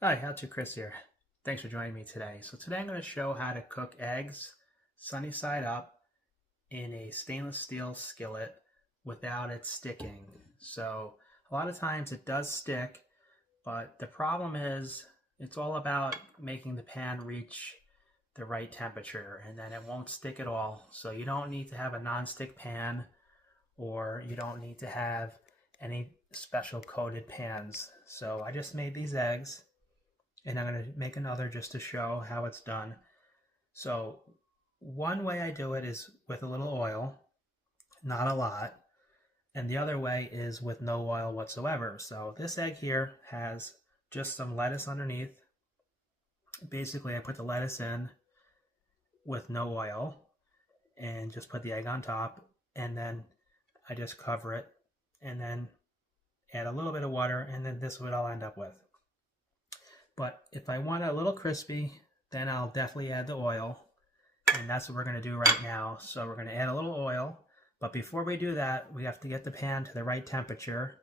Hi, how to Chris here. Thanks for joining me today. So today I'm going to show how to cook eggs sunny side up in a stainless steel skillet without it sticking. So a lot of times it does stick, but the problem is it's all about making the pan reach the right temperature, and then it won't stick at all. So you don't need to have a non-stick pan, or you don't need to have any special coated pans. So I just made these eggs, and I'm going to make another just to show how it's done. So one way I do it is with a little oil, not a lot, and the other way is with no oil whatsoever. So this egg here has just some lettuce underneath. Basically, I put the lettuce in with no oil and just put the egg on top, and then I just cover it and then add a little bit of water, and then this is what I'll end up with. But if I want it a little crispy, then I'll definitely add the oil, and that's what we're going to do right now. So we're going to add a little oil, but before we do that, we have to get the pan to the right temperature.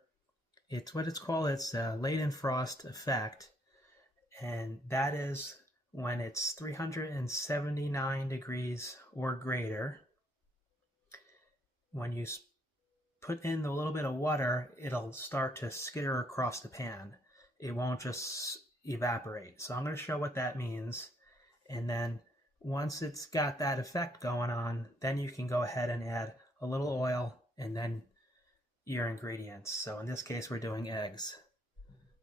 It's what it's called, it's a Leidenfrost effect, and that is when it's 379 degrees or greater. When you put in a little bit of water, it'll start to skitter across the pan. It won't just evaporate. So I'm going to show what that means, and then once it's got that effect going on, then you can go ahead and add a little oil and then your ingredients. So in this case we're doing eggs.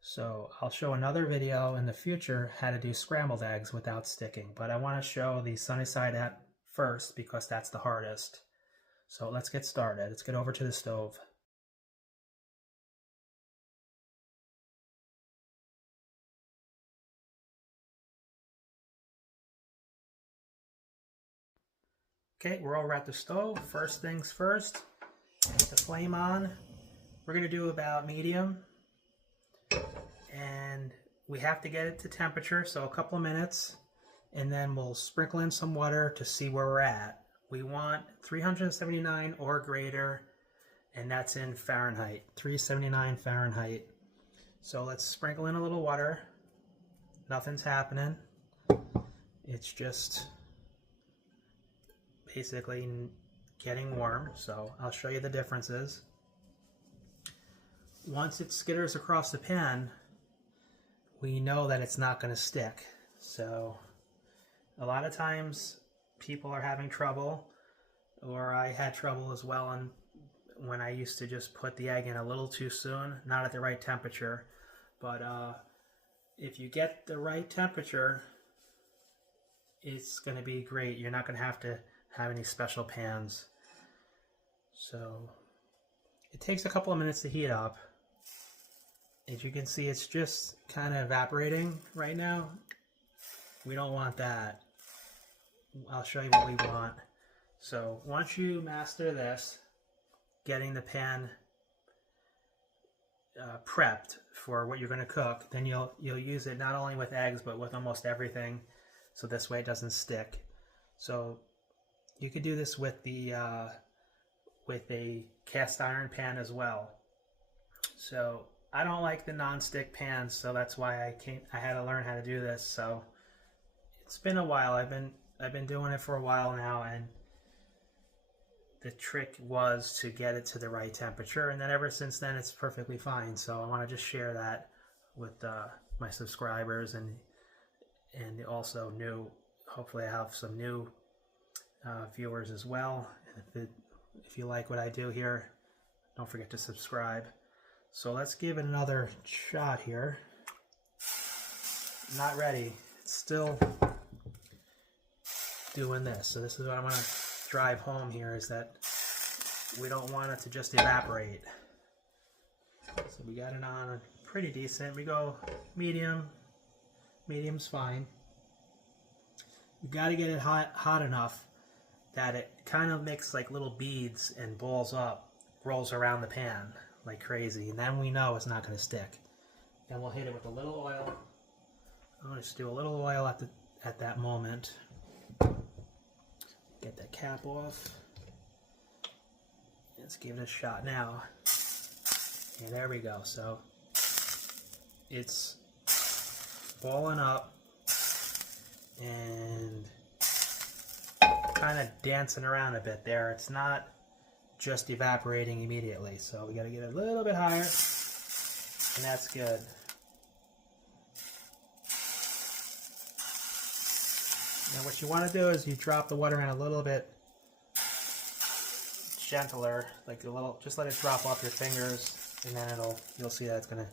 So I'll show another video in the future how to do scrambled eggs without sticking, but I want to show the sunny side up first because that's the hardest. So let's get started. Let's get over to the stove. Okay, we're over at the stove. First things first, put the flame on. We're going to do about medium, and we have to get it to temperature, so a couple of minutes, and then we'll sprinkle in some water to see where we're at. We want 379 or greater, and that's in Fahrenheit, 379 Fahrenheit. So let's sprinkle in a little water. Nothing's happening. It's just basically getting warm, so I'll show you the differences. Once it skitters across the pan, we know that it's not going to stick. So a lot of times people are having trouble, or I had trouble as well, and when I used to just put the egg in a little too soon, not at the right temperature. But if you get the right temperature, it's going to be great. You're not going to have any special pans. So it takes a couple of minutes to heat up. As you can see, it's just kind of evaporating right now. We don't want that. I'll show you what we want. So once you master this, getting the pan prepped for what you're going to cook, then you'll use it not only with eggs but with almost everything, so this way it doesn't stick. So you could do this with the with a cast iron pan as well. So I don't like the non-stick pans, so that's why I had to learn how to do this. So it's been a while. I've been doing it for a while now, and the trick was to get it to the right temperature, and then ever since then it's perfectly fine. So I want to just share that with my subscribers, and also new. Hopefully I have some new viewers as well. And if you like what I do here, don't forget to subscribe. So let's give it another shot here. Not ready. It's still doing this. So this is what I want to drive home here, is that we don't want it to just evaporate. So we got it on pretty decent. We go medium. Medium's fine. You got to get it hot enough that it kind of makes like little beads and balls up, rolls around the pan like crazy, and then we know it's not going to stick. Then we'll hit it with a little oil. I'll just do a little oil at that moment. Get the cap off. Let's give it a shot now. And there we go. So it's balling up and kind of dancing around a bit there. It's not just evaporating immediately, so we got to get it a little bit higher, and that's good. Now what you want to do is you drop the water in a little bit gentler, like a little, just let it drop off your fingers, and then you'll see that it's gonna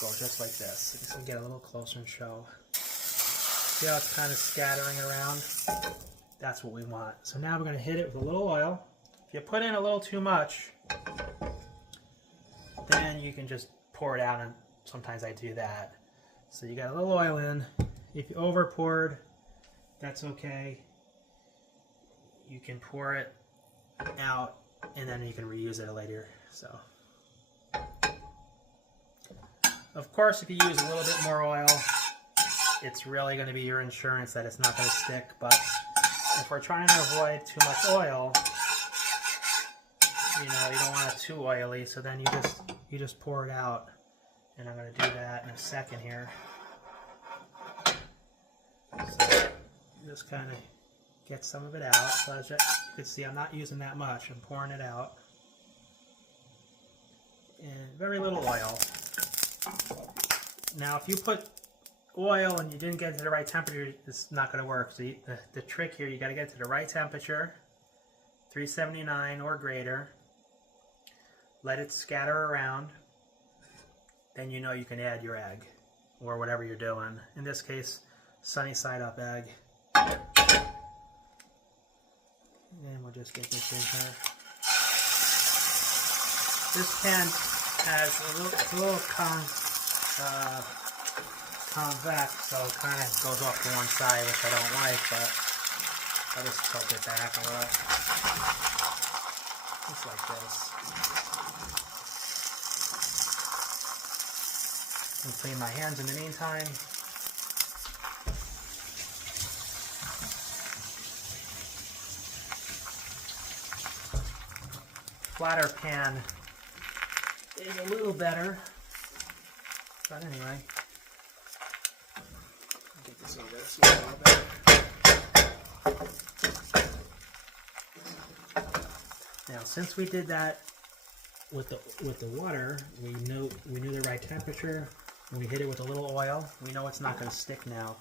go just like this. So we get a little closer and show. See how it's kind of scattering around? That's what we want. So now we're gonna hit it with a little oil. If you put in a little too much, then you can just pour it out, and sometimes I do that. So you got a little oil in. If you over poured, that's okay. You can pour it out and then you can reuse it later. So, of course, if you use a little bit more oil, it's really going to be your insurance that it's not going to stick. But if we're trying to avoid too much oil, you don't want it too oily. So then you just pour it out, and I'm going to do that in a second here. So just kind of get some of it out. So as you can see, I'm not using that much. I'm pouring it out. And very little oil. Now if you put oil and you didn't get it to the right temperature, it's not going to work. So the trick here, you got to get it to the right temperature, 379 or greater. Let it scatter around. Then you know you can add your egg or whatever you're doing. In this case, sunny side up egg. And we'll just get this in here. This pan has a little convex, so it kind of goes off to one side, which I don't like, but I'll just tilt it back a little. Just like this. And clean my hands in the meantime. Flatter pan is a little better, but anyway, I'll get this over this way a little bit. Now, since we did that with the water, we knew the right temperature. When we hit it with a little oil, we know it's not going to stick now.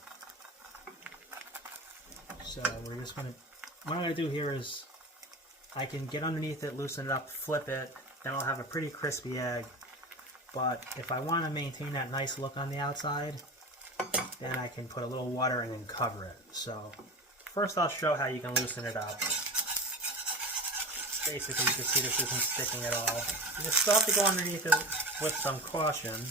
So we're just going to. What I'm going to do here is, I can get underneath it, loosen it up, flip it, then I'll have a pretty crispy egg. But if I want to maintain that nice look on the outside, then I can put a little water and then cover it. So first I'll show how you can loosen it up. Basically you can see this isn't sticking at all. You just still have to go underneath it with some caution.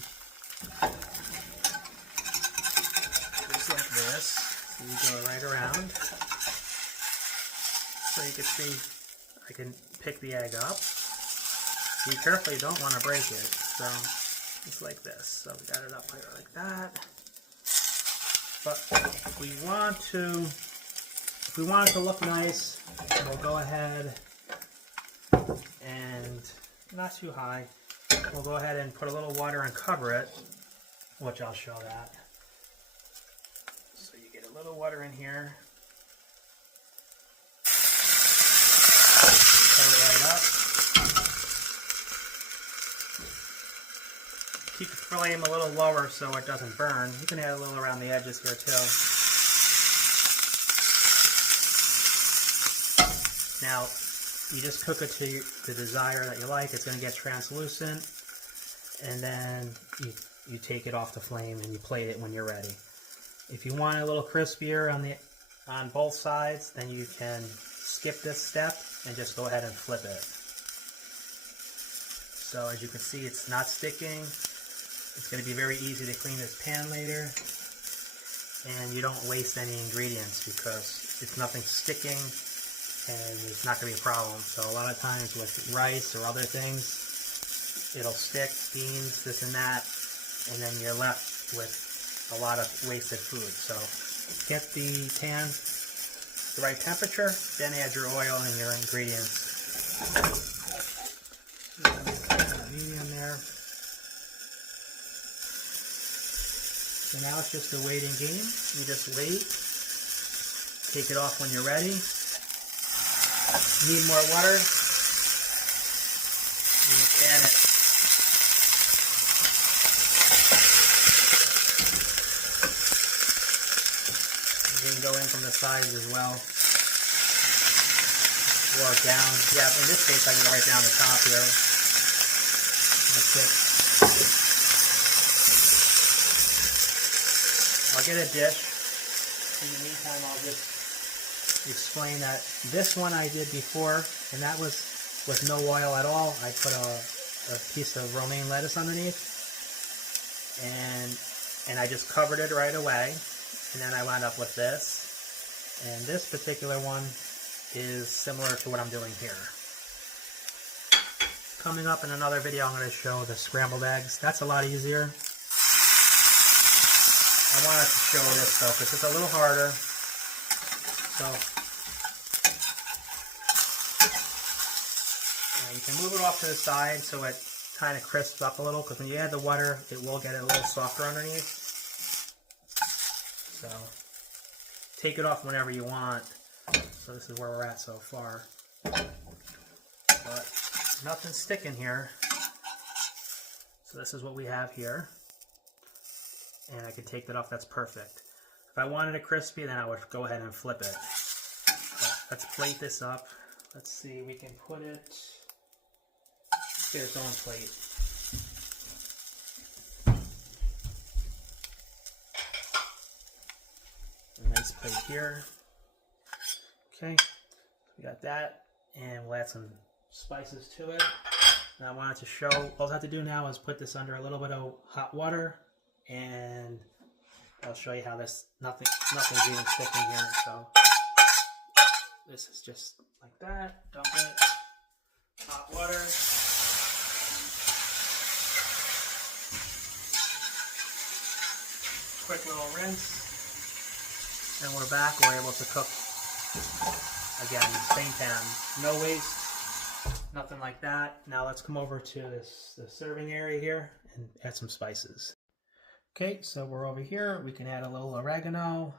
Just like this. So you go right around. So you can see I can pick the egg up. Be careful, you don't want to break it. So it's like this. So we got it up like that. But if we want it to look nice, we'll go ahead and not too high. We'll go ahead and put a little water and cover it, which I'll show that. So you get a little water in here. Right up. Keep the flame a little lower so it doesn't burn. You can add a little around the edges here too. Now, you just cook it to the desire that you like. It's going to get translucent, and then you take it off the flame and you plate it when you're ready. If you want it a little crispier on both sides, then you can skip this step and just go ahead and flip it. So as you can see, it's not sticking. It's going to be very easy to clean this pan later, and you don't waste any ingredients because it's nothing sticking and it's not going to be a problem. So a lot of times with rice or other things, it'll stick, beans, this and that, and then you're left with a lot of wasted food. So get the pan the right temperature, then add your oil and your ingredients. Medium there. So now it's just a waiting game. You just wait. Take it off when you're ready. Need more water? You just add it. You can go in from the sides as well. Or down. Yeah, in this case I can go right down the top here. That's it. I'll get a dish. In the meantime, I'll just explain that this one I did before, and that was with no oil at all. I put a piece of romaine lettuce underneath, and I just covered it right away, and then I wound up with this. And this particular one is similar to what I'm doing here. Coming up in another video, I'm going to show the scrambled eggs. That's a lot easier. I wanted to show this though, because it's a little harder. So you can move it off to the side so it kind of crisps up a little, because when you add the water, it will get a little softer underneath. So take it off whenever you want. So this is where we're at so far. But nothing's sticking here. So this is what we have here. And I can take that off, that's perfect. If I wanted it crispy, then I would go ahead and flip it. But let's plate this up. Let's see, we can put it, get its own plate. A nice plate here. Okay, we got that, and we'll add some spices to it. And I wanted to show, all I have to do now is put this under a little bit of hot water, and I'll show you how this, nothing's even sticking here. So this is just like that, dump it, hot water. Quick little rinse, and we're back. We're able to cook again, same pan, no waste, nothing like that. Now let's come over to the serving area here and add some spices. Okay, so we're over here. We can add a little oregano,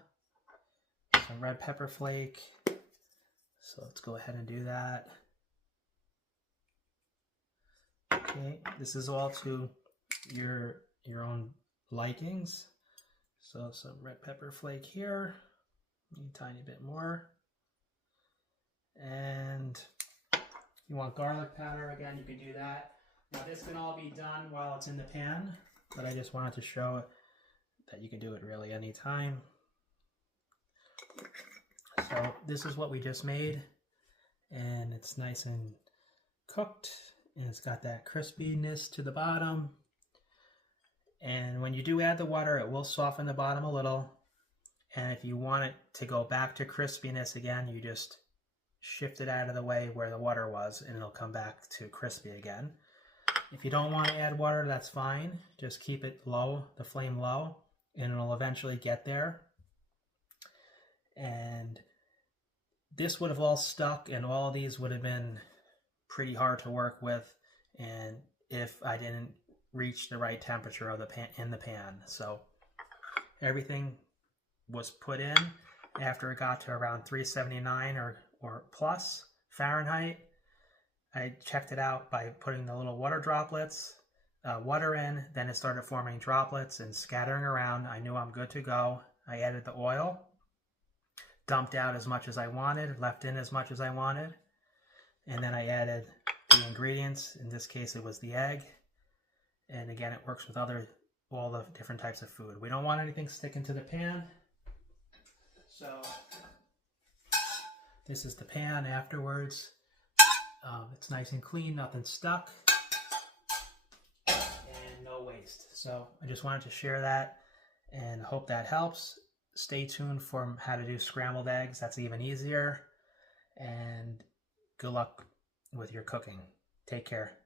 some red pepper flake. So let's go ahead and do that. Okay, this is all to your own likings. So some red pepper flake here, a tiny bit more. And if you want garlic powder, again, you can do that. Now this can all be done while it's in the pan, but I just wanted to show that you can do it really anytime. So this is what we just made, and it's nice and cooked, and it's got that crispiness to the bottom. And when you do add the water, it will soften the bottom a little. And if you want it to go back to crispiness again, you just shift it out of the way where the water was, and it'll come back to crispy again. If you don't want to add water, that's fine. Just keep it low, the flame low, and it'll eventually get there. And this would have all stuck, and all of these would have been pretty hard to work with, and if I didn't reach the right temperature of the pan in the pan. So everything was put in after it got to around 379 or plus Fahrenheit. I checked it out by putting the little water droplets, water in, then it started forming droplets and scattering around. I knew I'm good to go. I added the oil, dumped out as much as I wanted, left in as much as I wanted, and then I added the ingredients. In this case, it was the egg. And again, it works with all the different types of food. We don't want anything sticking to the pan. So this is the pan afterwards. It's nice and clean, nothing stuck, and no waste. So I just wanted to share that and hope that helps. Stay tuned for how to do scrambled eggs. That's even easier. And good luck with your cooking. Take care.